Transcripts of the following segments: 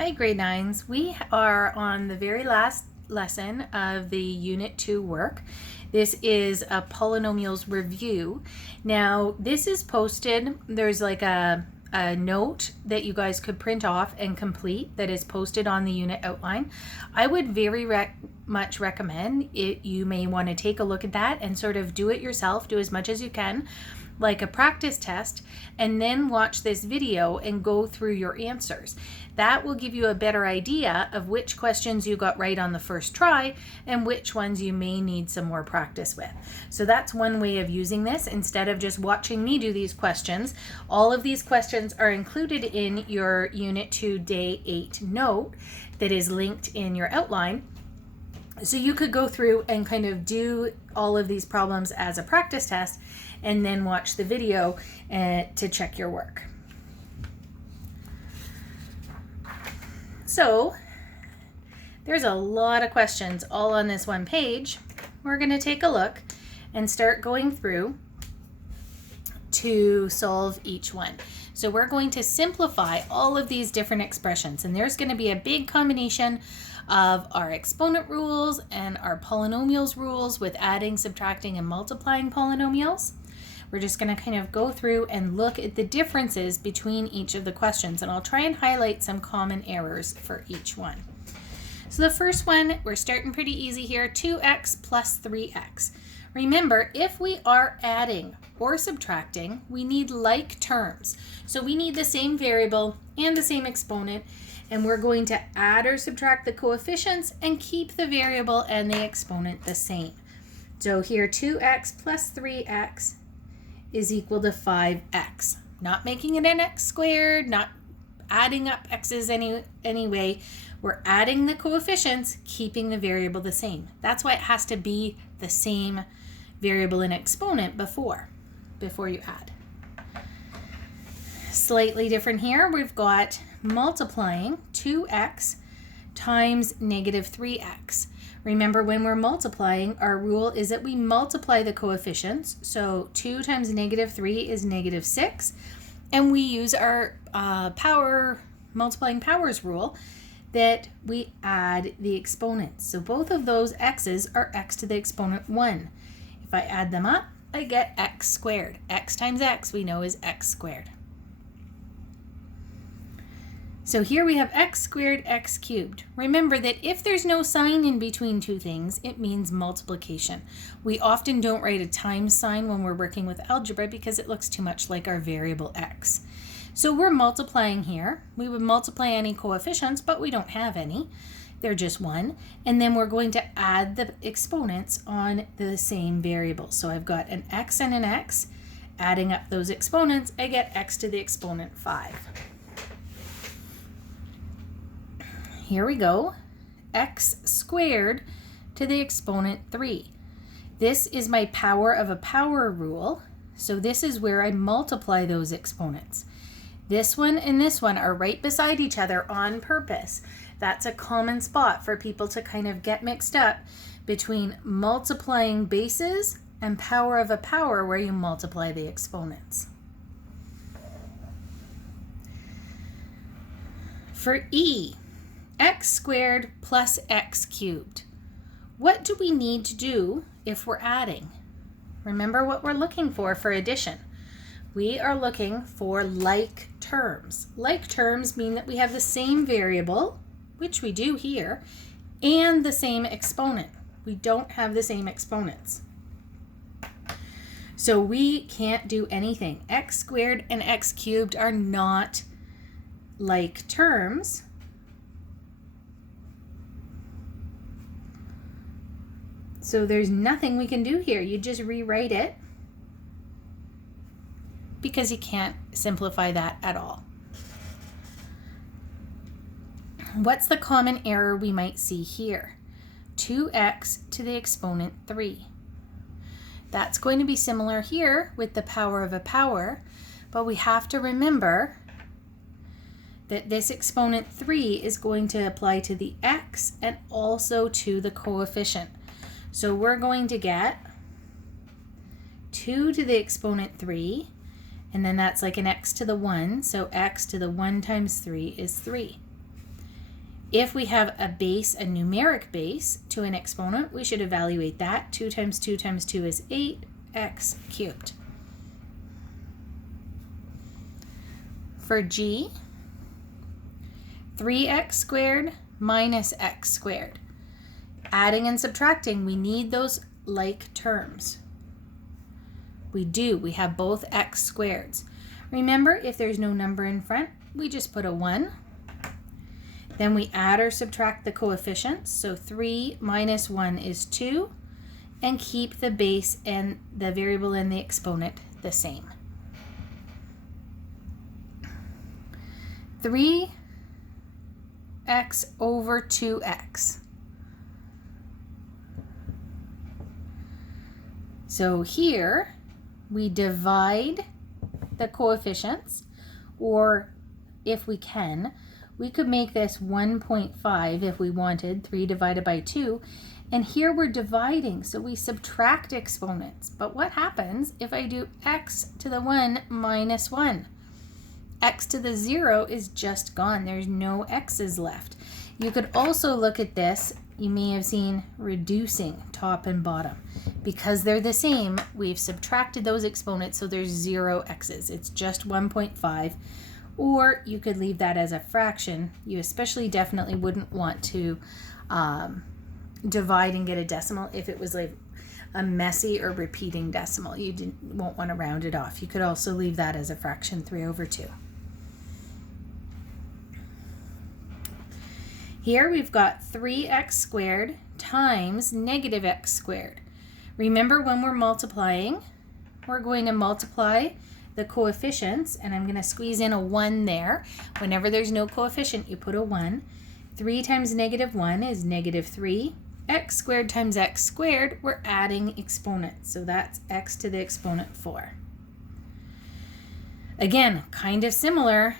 Hi grade 9s. We are on the very last lesson of the Unit 2 work. This is a polynomials review. Now this is posted, there's like a note that you guys could print off and complete that is posted on the unit outline. I would very much recommend it. You may want to take a look at that and sort of do it yourself, do as much as you can, like a practice test, and then watch this video and go through your answers. That will give you a better idea of which questions you got right on the first try and which ones you may need some more practice with. So that's one way of using this instead of just watching me do these questions. All of these questions are included in your Unit 2 Day 8 note that is linked in your outline. So you could go through and kind of do all of these problems as a practice test and then watch the video to check your work. So there's a lot of questions all on this one page. We're going to take a look and start going through to solve each one. So we're going to simplify all of these different expressions, and there's going to be a big combination of our exponent rules and our polynomials rules with adding, subtracting, and multiplying polynomials. We're just going to kind of go through and look at the differences between each of the questions, and I'll try and highlight some common errors for each one. So the first one, we're starting pretty easy here, 2x plus 3x. Remember, if we are adding or subtracting, we need like terms. So we need the same variable and the same exponent, and we're going to add or subtract the coefficients and keep the variable and the exponent the same. So here 2x plus 3x is equal to 5x. Not making it an x squared, not adding up x's anyway. We're adding the coefficients, keeping the variable the same. That's why it has to be the same variable and exponent before you add. Slightly different here, we've got multiplying 2x times negative 3x. Remember, when we're multiplying, our rule is that we multiply the coefficients. So 2 times negative 3 is negative 6. And we use our multiplying powers rule that we add the exponents. So both of those x's are x to the exponent 1. If I add them up, I get x squared. X times x we know is x squared. So here we have x squared, x cubed. Remember that if there's no sign in between two things, it means multiplication. We often don't write a times sign when we're working with algebra because it looks too much like our variable x. So we're multiplying here. We would multiply any coefficients, but we don't have any. They're just 1. And then we're going to add the exponents on the same variable. So I've got an x and an x. Adding up those exponents, I get x to the exponent 5. Here we go, x squared to the exponent 3. This is my power of a power rule, so this is where I multiply those exponents. This one and this one are right beside each other on purpose. That's a common spot for people to kind of get mixed up between multiplying bases and power of a power where you multiply the exponents. For E, x squared plus x cubed. What do we need to do if we're adding? Remember what we're looking for addition. We are looking for like terms. Like terms mean that we have the same variable, which we do here, and the same exponent. We don't have the same exponents. So we can't do anything. X squared and x cubed are not like terms. So there's nothing we can do here. You just rewrite it because you can't simplify that at all. What's the common error we might see here? 2x to the exponent 3. That's going to be similar here with the power of a power, but we have to remember that this exponent 3 is going to apply to the x and also to the coefficient. So we're going to get 2 to the exponent 3, and then that's like an x to the 1, so x to the 1 times 3 is 3. If we have a base, a numeric base to an exponent, we should evaluate that. 2 times 2 times 2 is 8x cubed. For g, 3x squared minus x squared. Adding and subtracting, we need those like terms. We do. We have both x squareds. Remember, if there's no number in front, we just put a 1. Then we add or subtract the coefficients. So 3 minus 1 is 2. And keep the base and the variable and the exponent the same. 3x over 2x. So here we divide the coefficients, or if we can, we could make this 1.5 if we wanted, 3 divided by 2. And here we're dividing, so we subtract exponents. But what happens if I do x to the 1 minus 1? X to the 0 is just gone. There's no x's left. You could also look at this. You may have seen reducing top and bottom. Because they're the same, we've subtracted those exponents, so there's 0 x's. It's just 1.5. Or you could leave that as a fraction. You especially definitely wouldn't want to divide and get a decimal if it was like a messy or repeating decimal. You won't want to round it off. You could also leave that as a fraction, 3 over 2. Here we've got 3x squared times negative x squared. Remember, when we're multiplying, we're going to multiply the coefficients, and I'm going to squeeze in a 1 there. Whenever there's no coefficient, you put a 1. 3 times negative 1 is negative 3. X squared times x squared, we're adding exponents. So that's x to the exponent 4. Again, kind of similar.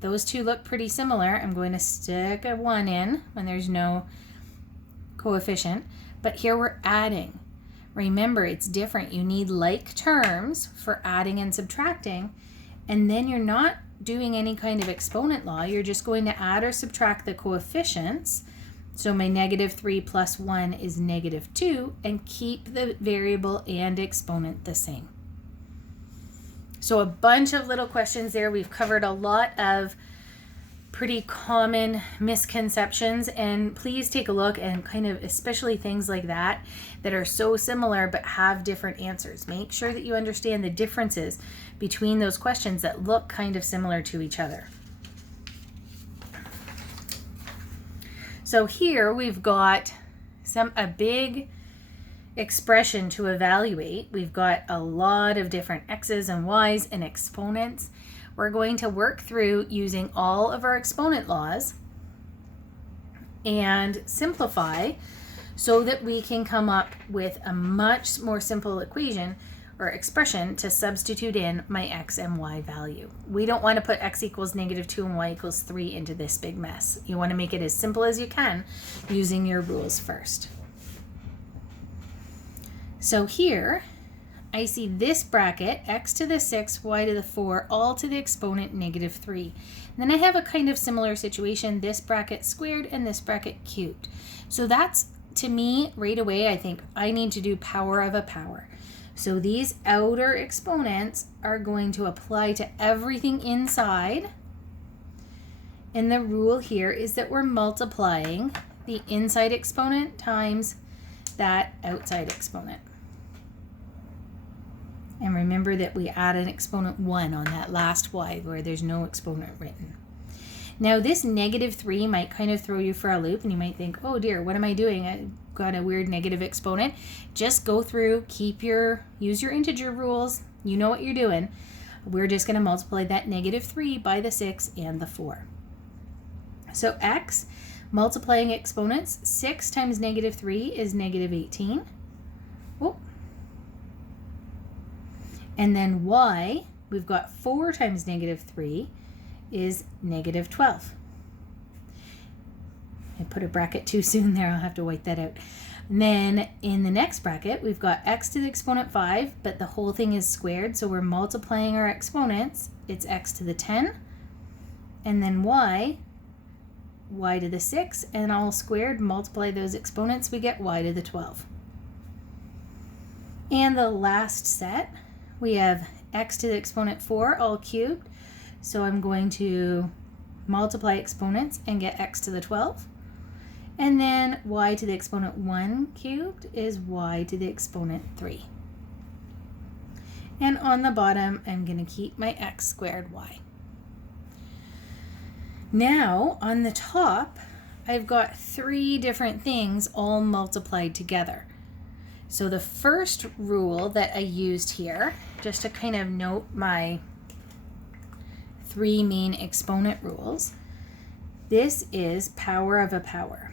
Those two look pretty similar. I'm going to stick a 1 in when there's no coefficient. But here we're adding. Remember, it's different. You need like terms for adding and subtracting. And then you're not doing any kind of exponent law. You're just going to add or subtract the coefficients. So my negative 3 plus 1 is negative 2. And keep the variable and exponent the same. So a bunch of little questions there. We've covered a lot of pretty common misconceptions, and please take a look, and kind of especially things like that are so similar but have different answers. Make sure that you understand the differences between those questions that look kind of similar to each other. So here we've got a big expression to evaluate. We've got a lot of different x's and y's and exponents. We're going to work through using all of our exponent laws and simplify so that we can come up with a much more simple equation or expression to substitute in my x and y value. We don't want to put x equals negative 2 and y equals 3 into this big mess. You want to make it as simple as you can using your rules first. So here, I see this bracket, x to the 6, y to the 4, all to the exponent negative 3. And then I have a kind of similar situation, this bracket squared and this bracket cubed. So that's, to me, right away, I think I need to do power of a power. So these outer exponents are going to apply to everything inside. And the rule here is that we're multiplying the inside exponent times that outside exponent. And remember that we add an exponent 1 on that last y where there's no exponent written. Now this negative 3 might kind of throw you for a loop, and you might think, oh dear, what am I doing? I've got a weird negative exponent. Just go through, use your integer rules. You know what you're doing. We're just going to multiply that negative 3 by the 6 and the 4. So x, multiplying exponents, 6 times negative 3 is negative 18. Oh. And then y, we've got 4 times negative 3 is negative 12. I put a bracket too soon there. I'll have to wipe that out. And then in the next bracket, we've got x to the exponent 5, but the whole thing is squared, so we're multiplying our exponents. It's x to the 10. And then y, y to the 6, and all squared, multiply those exponents, we get y to the 12. And the last set, we have x to the exponent 4 all cubed. So I'm going to multiply exponents and get x to the 12. And then y to the exponent 1 cubed is y to the exponent 3. And on the bottom, I'm going to keep my x squared y. Now, on the top, I've got 3 different things all multiplied together. So the first rule that I used here, just to kind of note my 3 main exponent rules, this is power of a power.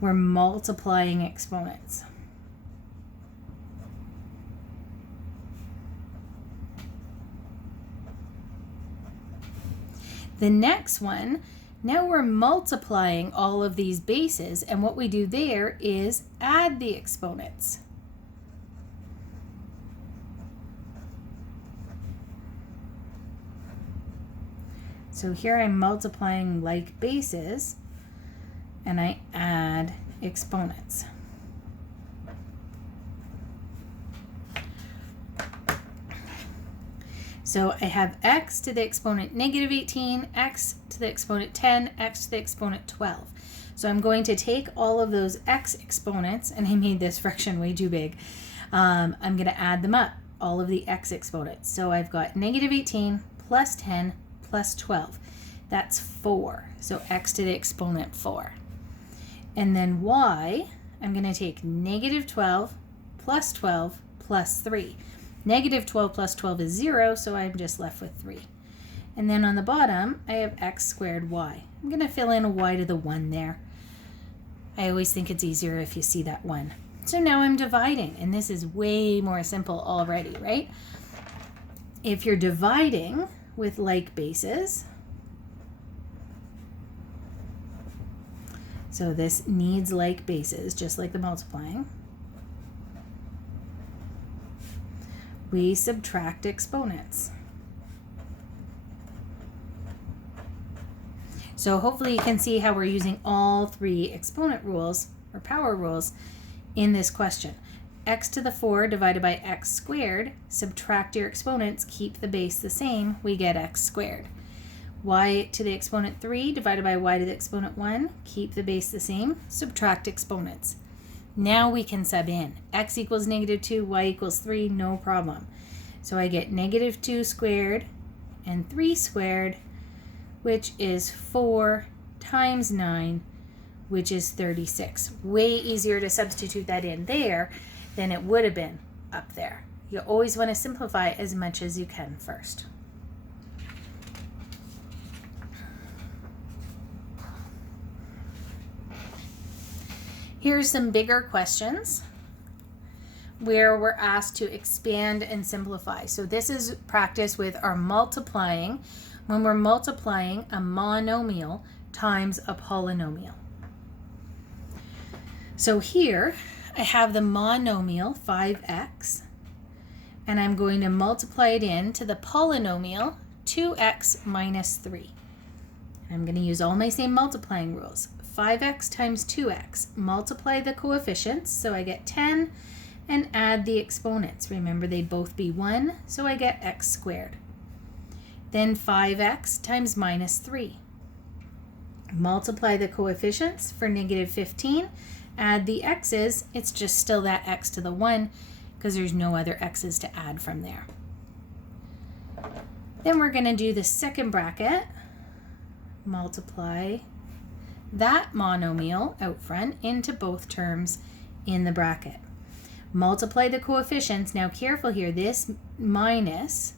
We're multiplying exponents. The next one, now we're multiplying all of these bases, and what we do there is add the exponents. So here I'm multiplying like bases, and I add exponents. So I have x to the exponent negative 18, x to the exponent 10, x to the exponent 12. So I'm going to take all of those x exponents, and I made this fraction way too big. I'm going to add them up, all of the x exponents. So I've got negative 18 plus 10 plus 12. That's 4. So x to the exponent 4. And then y, I'm going to take negative 12 plus 3. Negative 12 plus 12 is 0, so I'm just left with 3. And then on the bottom, I have x squared y. I'm going to fill in a y to the 1 there. I always think it's easier if you see that 1. So now I'm dividing, and this is way more simple already, right? If you're dividing with like bases, so this needs like bases, just like the multiplying, we subtract exponents. So hopefully you can see how we're using all 3 exponent rules or power rules in this question. X to the 4 divided by x squared, subtract your exponents, keep the base the same, we get x squared. Y to the exponent 3 divided by y to the exponent 1, keep the base the same, subtract exponents. Now we can sub in. X equals negative 2, y equals 3, no problem. So I get negative 2 squared and 3 squared, which is 4 times 9, which is 36. Way easier to substitute that in there than it would have been up there. You always want to simplify as much as you can first. Here's some bigger questions where we're asked to expand and simplify. So this is practice with our multiplying when we're multiplying a monomial times a polynomial. So here I have the monomial 5x, and I'm going to multiply it into the polynomial 2x minus 3. I'm going to use all my same multiplying rules. 5x times 2x, multiply the coefficients, so I get 10, and add the exponents. Remember, they'd both be 1, so I get x squared. Then 5x times minus 3. Multiply the coefficients for negative 15, add the x's, it's just still that x to the 1 because there's no other x's to add from there. Then we're going to do the second bracket, multiply that monomial out front into both terms in the bracket. Multiply the coefficients. Now careful here, this minus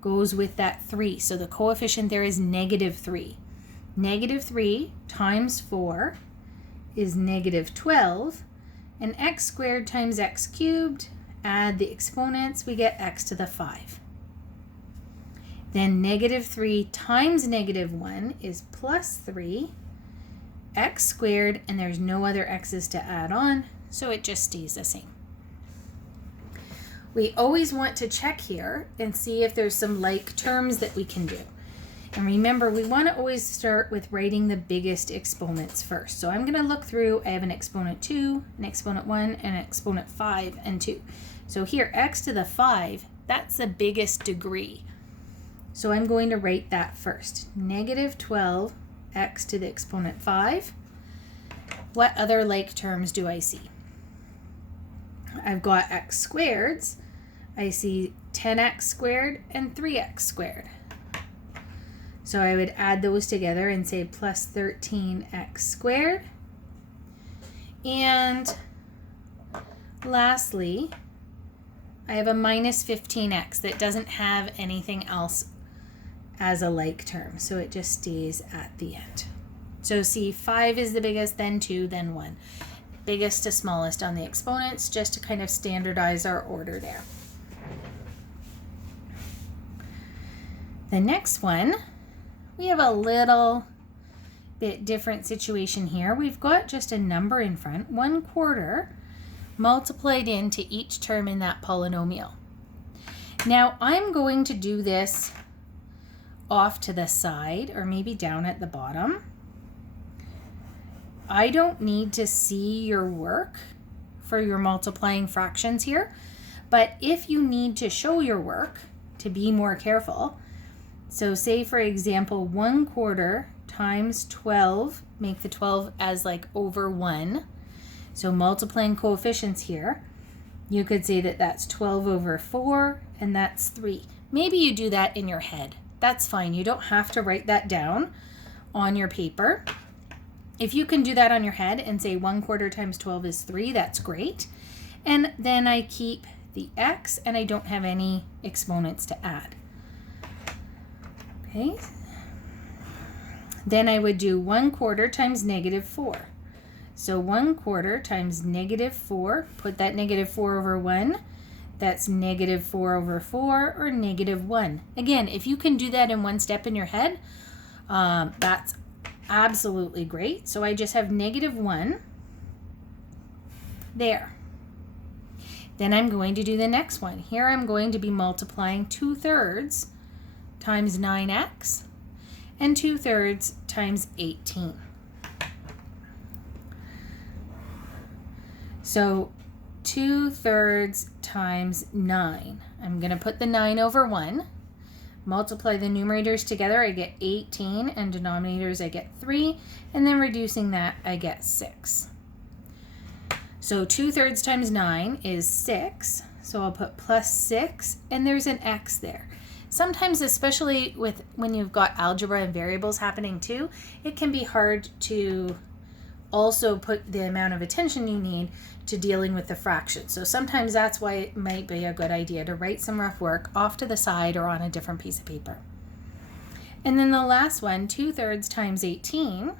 goes with that 3. So the coefficient there is negative 3. Negative 3 times 4 is negative 12. And x squared times x cubed, add the exponents, we get x to the 5. Then negative 3 times negative 1 is plus 3. X squared, and there's no other x's to add on, so it just stays the same. we always want to check here and see if there's some like terms that we can do. And remember, we want to always start with writing the biggest exponents first. So I'm going to look through. I have an exponent 2, an exponent 1, and an exponent 5 and 2. So here, x to the 5, that's the biggest degree. So I'm going to write that first. Negative 12 x to the exponent 5. What other like terms do I see? I've got x squareds. I see 10x squared and 3x squared. So I would add those together and say plus 13x squared. And lastly, I have a minus 15x that doesn't have anything else as a like term. So it just stays at the end. So see, 5 is the biggest, then 2, then 1. Biggest to smallest on the exponents, just to kind of standardize our order there. The next one, we have a little bit different situation here. We've got just a number in front, 1/4 multiplied into each term in that polynomial. Now I'm going to do this off to the side or maybe down at the bottom. I don't need to see your work for your multiplying fractions here, but if you need to show your work to be more careful, so say for example 1/4 times 12, make the 12 as like over 1. So multiplying coefficients here, you could say that that's 12 over 4 and that's 3. Maybe you do that in your head. That's fine. You don't have to write that down on your paper. If you can do that on your head and say 1/4 times 12 is 3, that's great. And then I keep the x and I don't have any exponents to add. Okay. Then I would do 1/4 times negative 4. So 1/4 times negative 4, put that negative 4 over 1. That's negative 4 over 4 or negative 1. Again, if you can do that in one step in your head, that's absolutely great. So I just have negative 1 there. Then I'm going to do the next one. Here I'm going to be multiplying 2/3 times 9x and 2/3 times 18. So 2/3 times 9. I'm going to put the 9 over 1. Multiply the numerators together, I get 18, and denominators I get 3, and then reducing that I get 6. So 2/3 times 9 is 6, so I'll put plus 6, and there's an x there. Sometimes, especially with when you've got algebra and variables happening too, it can be hard to also put the amount of attention you need to dealing with the fractions. So sometimes that's why it might be a good idea to write some rough work off to the side or on a different piece of paper. And then the last one, 2/3 times 18.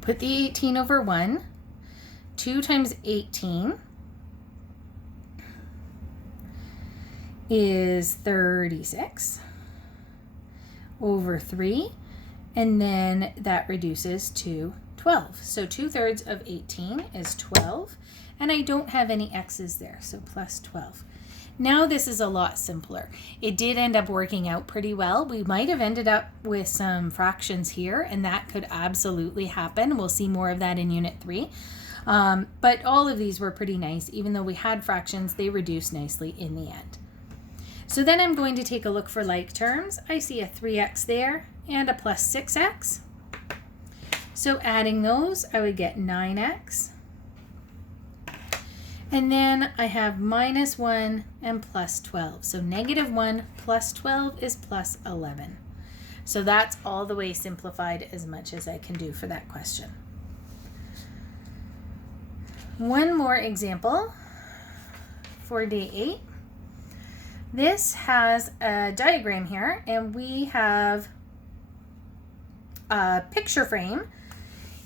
Put the 18 over 1. 2 times 18 is 36 over 3. And then that reduces to 12. So 2/3 of 18 is 12. And I don't have any x's there, so plus 12. Now this is a lot simpler. It did end up working out pretty well. We might have ended up with some fractions here, and that could absolutely happen. We'll see more of that in Unit 3. But all of these were pretty nice. Even though we had fractions, they reduced nicely in the end. So then I'm going to take a look for like terms. I see a 3x there and a plus 6x. So adding those, I would get 9x. And then I have minus 1 and plus 12. So negative 1 plus 12 is plus 11. So that's all the way simplified as much as I can do for that question. One more example for day 8. This has a diagram here, and we have a picture frame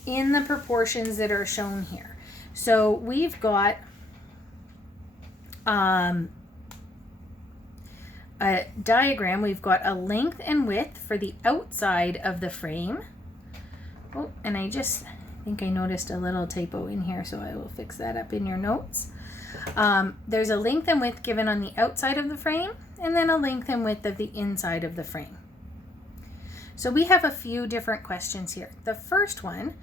in the proportions that are shown here. So we've got a diagram. We've got a length and width for the outside of the frame. Oh, and I think I noticed a little typo in here, so I will fix that up in your notes. There's a length and width given on the outside of the frame, and then a length and width of the inside of the frame. So we have a few different questions here. The first one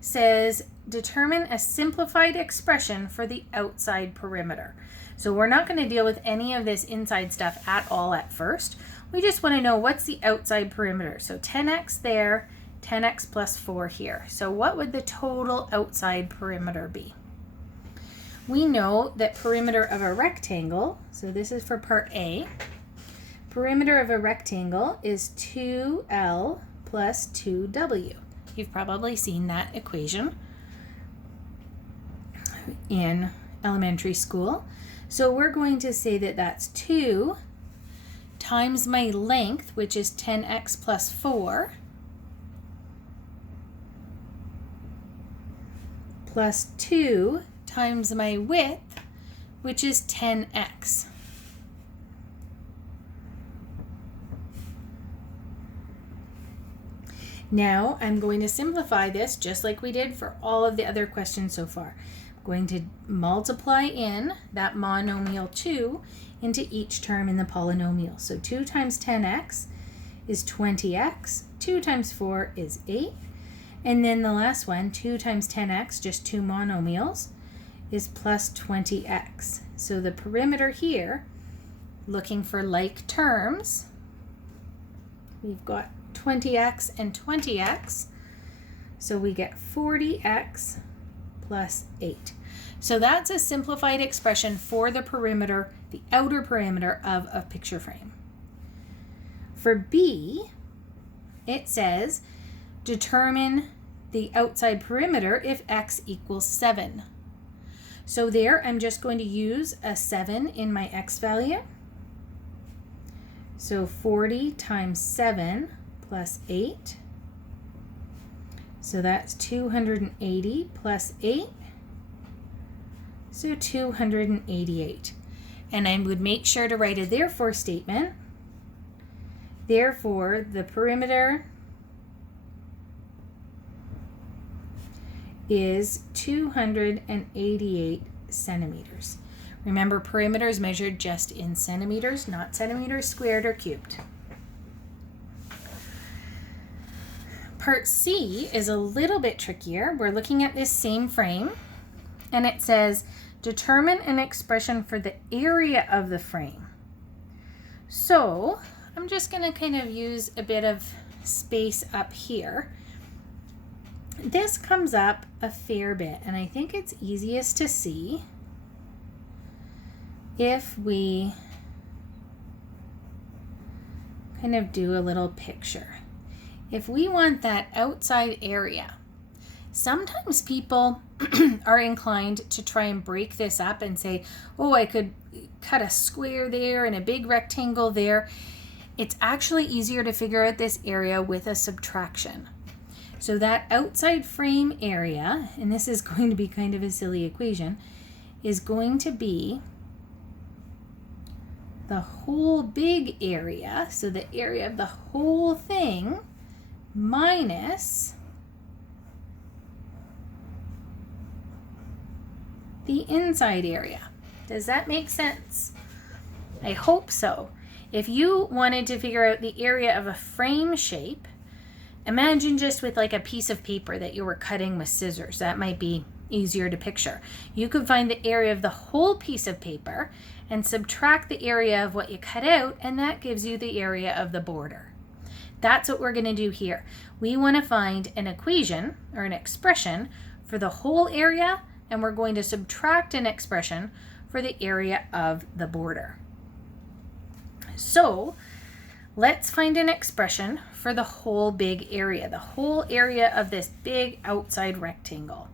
says, determine a simplified expression for the outside perimeter. So we're not going to deal with any of this inside stuff at all at first. We just want to know what's the outside perimeter. So 10x there, 10x plus 4 here. So what would the total outside perimeter be? We know that perimeter of a rectangle, so this is for part A, perimeter of a rectangle is 2L plus 2W. You've probably seen that equation in elementary school. So we're going to say that that's 2 times my length, which is 10x plus 4, plus 2 times my width, which is 10x. Now I'm going to simplify this just like we did for all of the other questions so far. I'm going to multiply in that monomial 2 into each term in the polynomial. So 2 times 10x is 20x, 2 times 4 is 8, and then the last one, 2 times 10x, just two monomials, is plus 20x. So the perimeter here, looking for like terms, we've got 20x and 20x, so we get 40x plus 8. So that's a simplified expression for the perimeter, the outer perimeter of a picture frame. For B, it says determine the outside perimeter if x equals 7. So there I'm just going to use a 7 in my x value. So 40 times 7 plus 8. So that's 280 plus 8. So 288. And I would make sure to write a therefore statement. Therefore, the perimeter is 288 centimeters. Remember, perimeter is measured just in centimeters, not centimeters squared or cubed. Part C is a little bit trickier. We're looking at this same frame, and it says, determine an expression for the area of the frame. So I'm just going to kind of use a bit of space up here. This comes up a fair bit, and I think it's easiest to see if we kind of do a little picture. If we want that outside area, sometimes people are inclined to try and break this up and say, oh, I could cut a square there and a big rectangle there. It's actually easier to figure out this area with a subtraction. So that outside frame area, and this is going to be kind of a silly equation, is going to be the whole big area, so the area of the whole thing, minus the inside area. Does that make sense? I hope so. If you wanted to figure out the area of a frame shape, imagine just with like a piece of paper that you were cutting with scissors. That might be easier to picture. You could find the area of the whole piece of paper and subtract the area of what you cut out, and that gives you the area of the border. That's what we're going to do here. We want to find an equation or an expression for the whole area, and we're going to subtract an expression for the area of the border. So let's find an expression for the whole big area, the whole area of this big outside rectangle.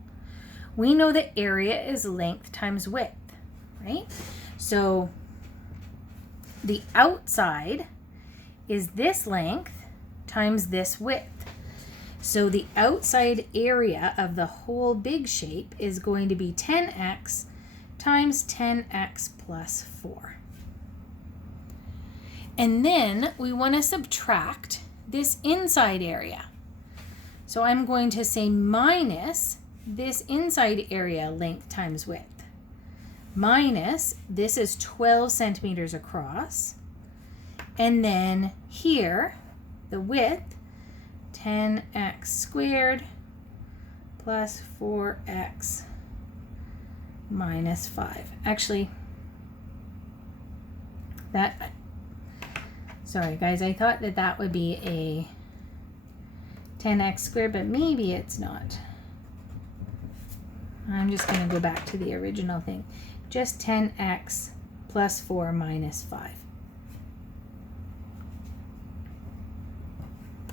We know that area is length times width, right? So the outside is this length times this width. So the outside area of the whole big shape is going to be 10x times 10x plus 4. And then we want to subtract this inside area. So I'm going to say minus this inside area, length times width. minus, this is 12 centimeters across. And then here, the width, 10x squared plus 4x minus 5. Actually, sorry guys, I thought that that would be a 10x squared, but maybe it's not. I'm just going to go back to the original thing. Just 10x plus 4 minus 5.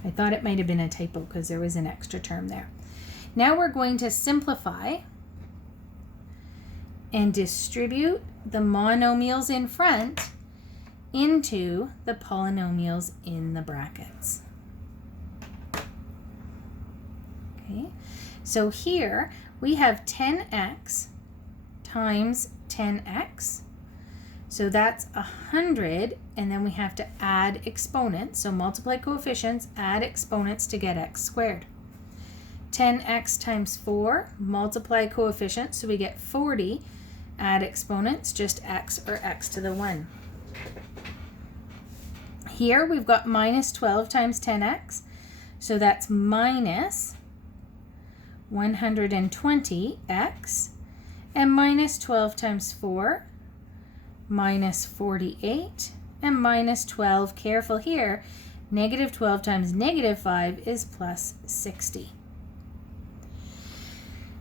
I thought it might have been a typo because there was an extra term there. Now we're going to simplify and distribute the monomials in front into the polynomials in the brackets. Okay, so here we have 10x times 10x. So that's 100, and then we have to add exponents. So multiply coefficients, add exponents to get x squared. 10x times 4, multiply coefficients, so we get 40. Add exponents, just x or x to the 1. Here we've got minus 12 times 10x, so that's minus 120x, and minus 12 times 4, minus 48, and minus 12, careful here, negative 12 times negative 5 is plus 60.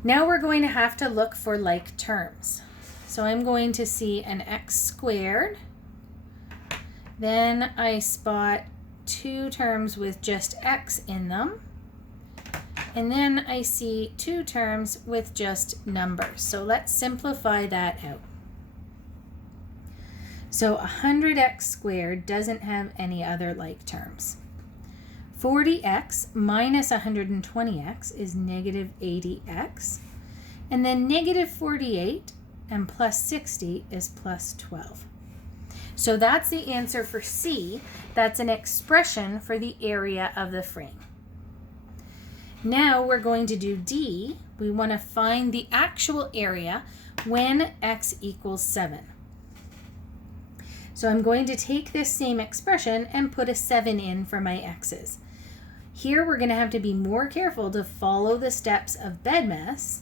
Now we're going to have to look for like terms. So I'm going to see an x squared, then I spot two terms with just x in them, and then I see two terms with just numbers. So let's simplify that out. So 100x squared doesn't have any other like terms. 40x minus 120x is negative 80x. And then negative 48 and plus 60 is plus 12. So that's the answer for C. That's an expression for the area of the frame. Now we're going to do D. We want to find the actual area when x equals 7. So I'm going to take this same expression and put a 7 in for my x's. Here we're going to have to be more careful to follow the steps of BEDMAS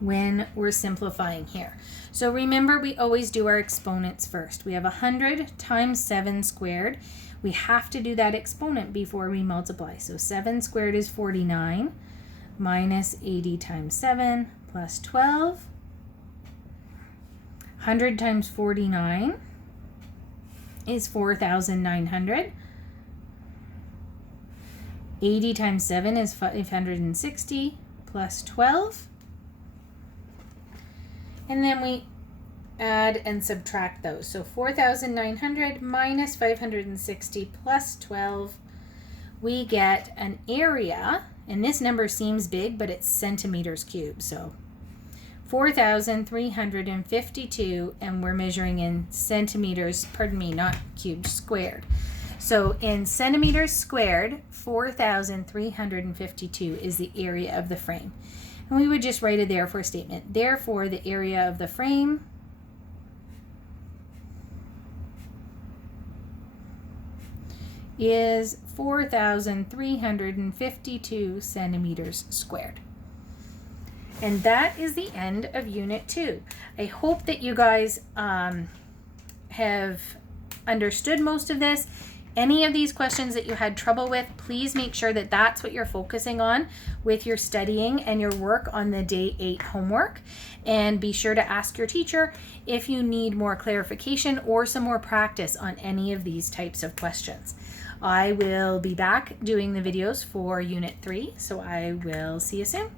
when we're simplifying here. So remember, we always do our exponents first. We have 100 times 7 squared. We have to do that exponent before we multiply. So 7 squared is 49 minus 80 times 7 plus 12. 100 times 49 is 4,900. 80 times 7 is 560 plus 12. And then we add and subtract those. So 4,900 minus 560 plus 12, we get an area, and this number seems big, but it's centimeters cubed. So 4,352, and we're measuring in centimeters, pardon me, not cubed, squared. So in centimeters squared, 4,352 is the area of the frame. And we would just write a therefore statement. Therefore, the area of the frame is 4,352 centimeters squared. And that is the end of Unit 2. I hope that you guys have understood most of this. Any of these questions that you had trouble with, please make sure that that's what you're focusing on with your studying and your work on the Day 8 homework. And be sure to ask your teacher if you need more clarification or some more practice on any of these types of questions. I will be back doing the videos for Unit 3, so I will see you soon.